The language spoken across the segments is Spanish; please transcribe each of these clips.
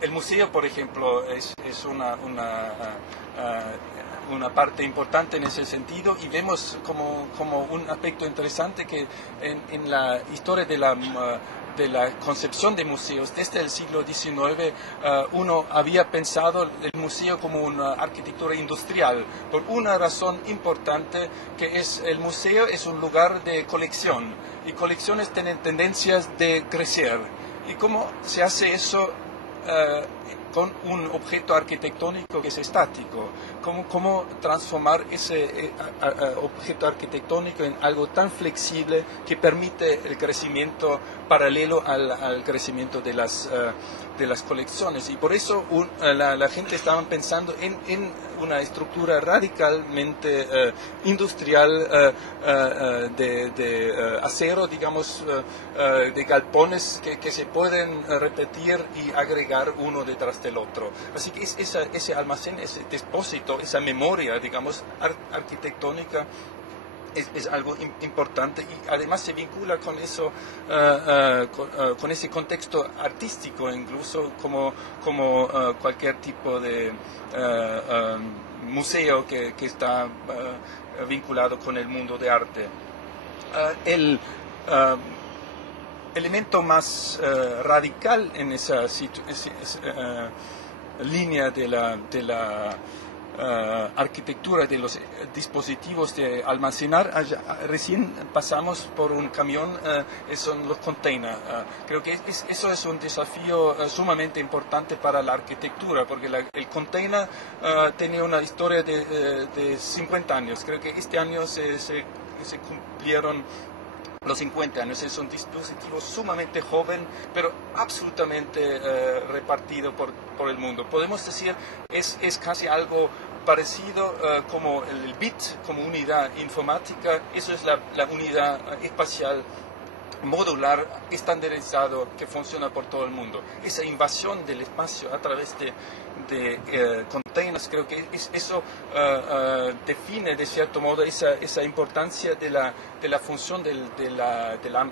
El museo, por ejemplo, es una parte importante en ese sentido, y vemos como un aspecto interesante que en la historia de la concepción de museos desde el siglo XIX, uno había pensado el museo como una arquitectura industrial, por una razón importante, que es el museo es un lugar de colección, y colecciones tienen tendencias de crecer. ¿Y cómo se hace eso con un objeto arquitectónico que es estático? ¿Cómo transformar ese objeto arquitectónico en algo tan flexible que permite el crecimiento paralelo al crecimiento de las colecciones? Y por eso la gente estaba pensando en una estructura radicalmente industrial de acero, digamos, de galpones que se pueden repetir y agregar uno detrás del otro. Así que ese almacén, ese depósito, esa memoria, digamos, arquitectónica, es algo importante, y además se vincula con eso, con ese contexto artístico, incluso como cualquier tipo de museo que está vinculado con el mundo de arte. El elemento más radical en esa línea de la arquitectura de los dispositivos de almacenar, recién pasamos por un camión, son los containers. Creo que eso es un desafío sumamente importante para la arquitectura, porque el container tiene una historia de 50 años. Creo que este año se cumplieron los 50 años. Es un dispositivo sumamente joven, pero absolutamente repartido por el mundo. Podemos decir, es casi algo parecido como el bit, como unidad informática. Eso es la unidad espacial modular, estandarizado, que funciona por todo el mundo. Esa invasión del espacio a través de containers, creo que eso define de cierto modo esa importancia de la función del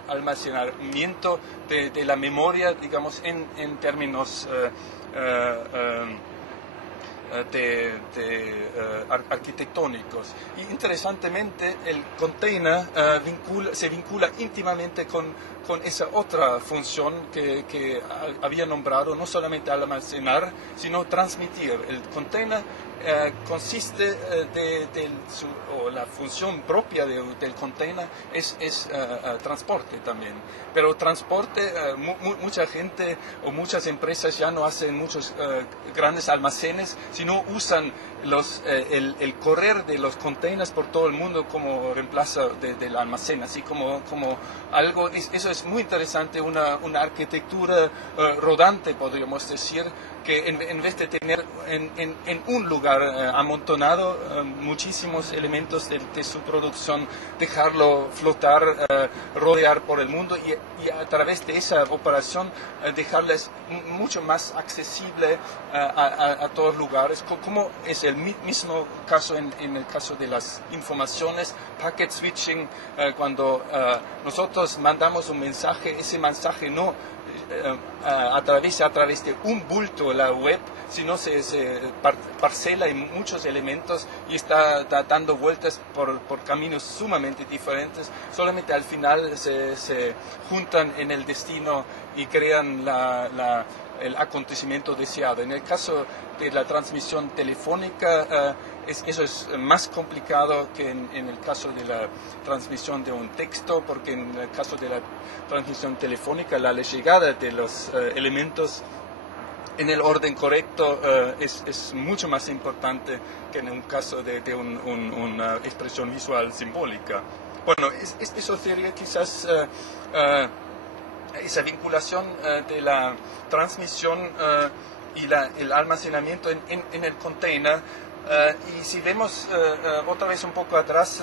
almacenamiento, de la memoria, digamos, en términos arquitectónicos. Y interesantemente, el container se vincula íntimamente con esa otra función que había nombrado, no solamente almacenar, sino transmitir. El container consiste o la función propia del container es transporte también. Pero transporte, mucha gente o muchas empresas ya no hacen muchos grandes almacenes, sino usan el correr de los containers por todo el mundo como reemplazo del almacén, así como algo. Eso es muy interesante, una arquitectura rodante, podríamos decir, que en vez de tener en un lugar amontonado muchísimos elementos de su producción, dejarlo flotar, rodear por el mundo, y a través de esa operación dejarles mucho más accesible a todos lugares, como es el mismo caso en el caso de las informaciones, packet switching, cuando nosotros mandamos un mensaje, ese mensaje no atraviesa a través de un bulto la web, sino se parcela en muchos elementos y está dando vueltas por caminos sumamente diferentes. Solamente al final se juntan en el destino y crean el acontecimiento deseado. En el caso de la transmisión telefónica, eso es más complicado que en el caso de la transmisión de un texto, porque en el caso de la transmisión telefónica, la llegada de los elementos en el orden correcto es mucho más importante que en un caso de una expresión visual simbólica. Bueno, eso sería quizás esa vinculación de la transmisión y el almacenamiento en el container. Y si vemos otra vez un poco atrás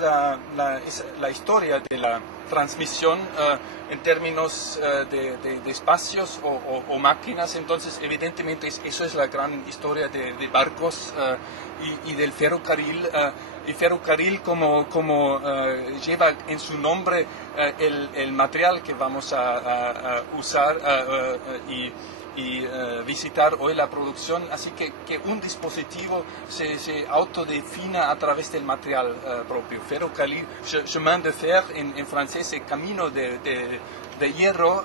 la historia de la transmisión en términos de espacios o máquinas, entonces evidentemente eso es la gran historia de barcos y del ferrocarril. Y ferrocarril como lleva en su nombre el material que vamos a usar y visitar hoy la producción, así que un dispositivo se autodefina a través del material propio. Ferrocarril, chemin de fer en francés, el camino de hierro,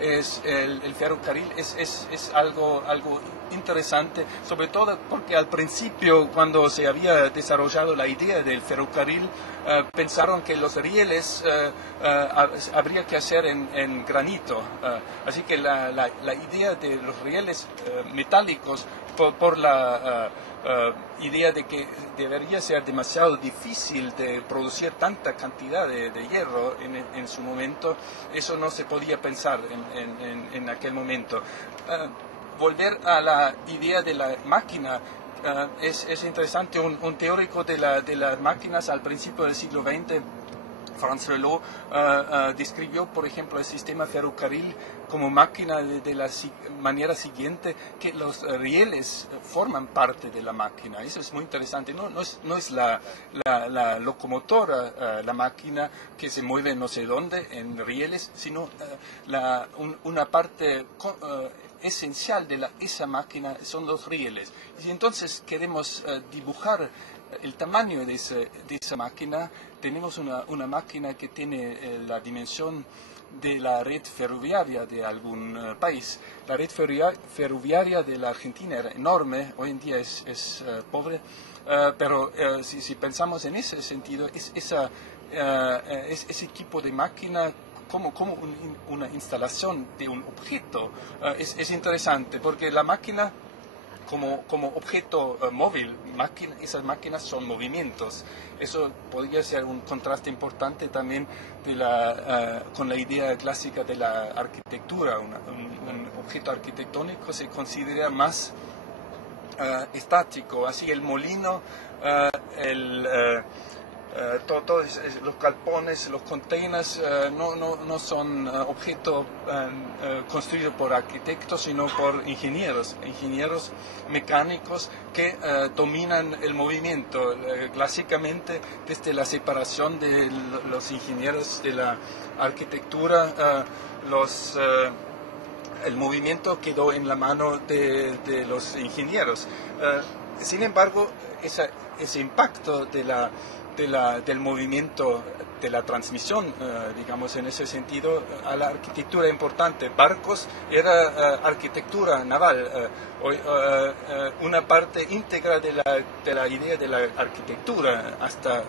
el ferrocarril es algo interesante, sobre todo porque al principio, cuando se había desarrollado la idea del ferrocarril, pensaron que los rieles habría que hacer en granito. Así que la idea de los rieles metálicos, por la idea de que debería ser demasiado difícil de producir tanta cantidad de hierro en su momento, eso no se podía pensar en aquel momento. Volver a la idea de la máquina, es interesante. Un teórico de las máquinas al principio del siglo XX, Franz Reuleaux, describió, por ejemplo, el sistema ferrocarril como máquina de la manera siguiente, que los rieles forman parte de la máquina. Eso es muy interesante. No es la locomotora, la máquina que se mueve no sé dónde en rieles, sino una parte esencial de esa máquina son los rieles. Y si entonces queremos dibujar el tamaño de esa máquina, tenemos una máquina que tiene la dimensión de la red ferroviaria de algún país. La red ferroviaria de la Argentina era enorme, hoy en día es pobre, pero si pensamos en ese sentido, ese tipo de máquina como una instalación de un objeto es interesante, porque la máquina como objeto móvil, esas máquinas son movimientos. Eso podría ser un contraste importante también con la idea clásica de la arquitectura. Un objeto arquitectónico se considera más estático, así el molino, todos los galpones, los containers no son objetos construidos por arquitectos, sino por ingenieros mecánicos que dominan el movimiento. Clásicamente, desde la separación de los ingenieros de la arquitectura, el movimiento quedó en la mano de los ingenieros. Sin embargo, ese impacto del movimiento, de la transmisión, digamos, en ese sentido, a la arquitectura importante. Barcos era arquitectura naval, una parte íntegra de la idea de la arquitectura hasta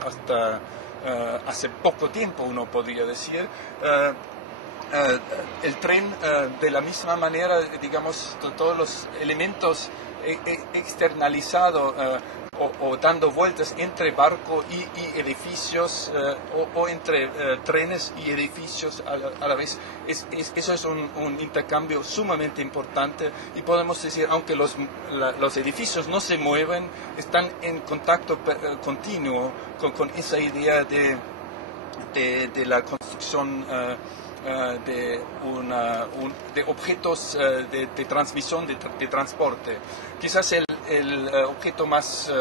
hace poco tiempo, uno podría decir. El tren, de la misma manera, digamos, todos los elementos externalizados o dando vueltas entre barco y edificios, o entre trenes y edificios a la vez. Eso es un intercambio sumamente importante, y podemos decir, aunque los edificios no se mueven, están en contacto continuo con esa idea de la construcción de objetos de transmisión, de transporte. Quizás el objeto más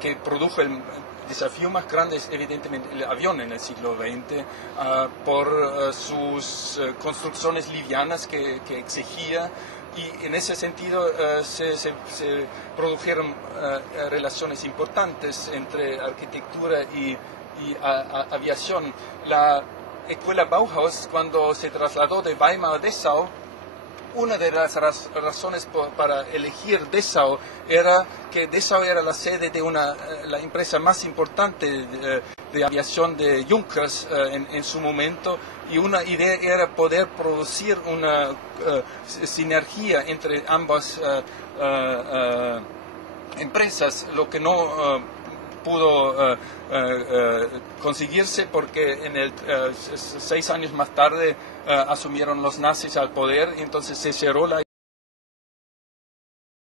que produjo el desafío más grande es evidentemente el avión en el siglo XX, por sus construcciones livianas que exigía, y en ese sentido se produjeron relaciones importantes entre arquitectura y aviación. La escuela Bauhaus, cuando se trasladó de Weimar a Dessau, una de las razones para elegir Dessau era que Dessau era la sede de la empresa más importante de aviación de Junkers en su momento, y una idea era poder producir una sinergia entre ambas empresas, lo que no pudo conseguirse porque 6 años más tarde asumieron los nazis al poder, y entonces se cerró la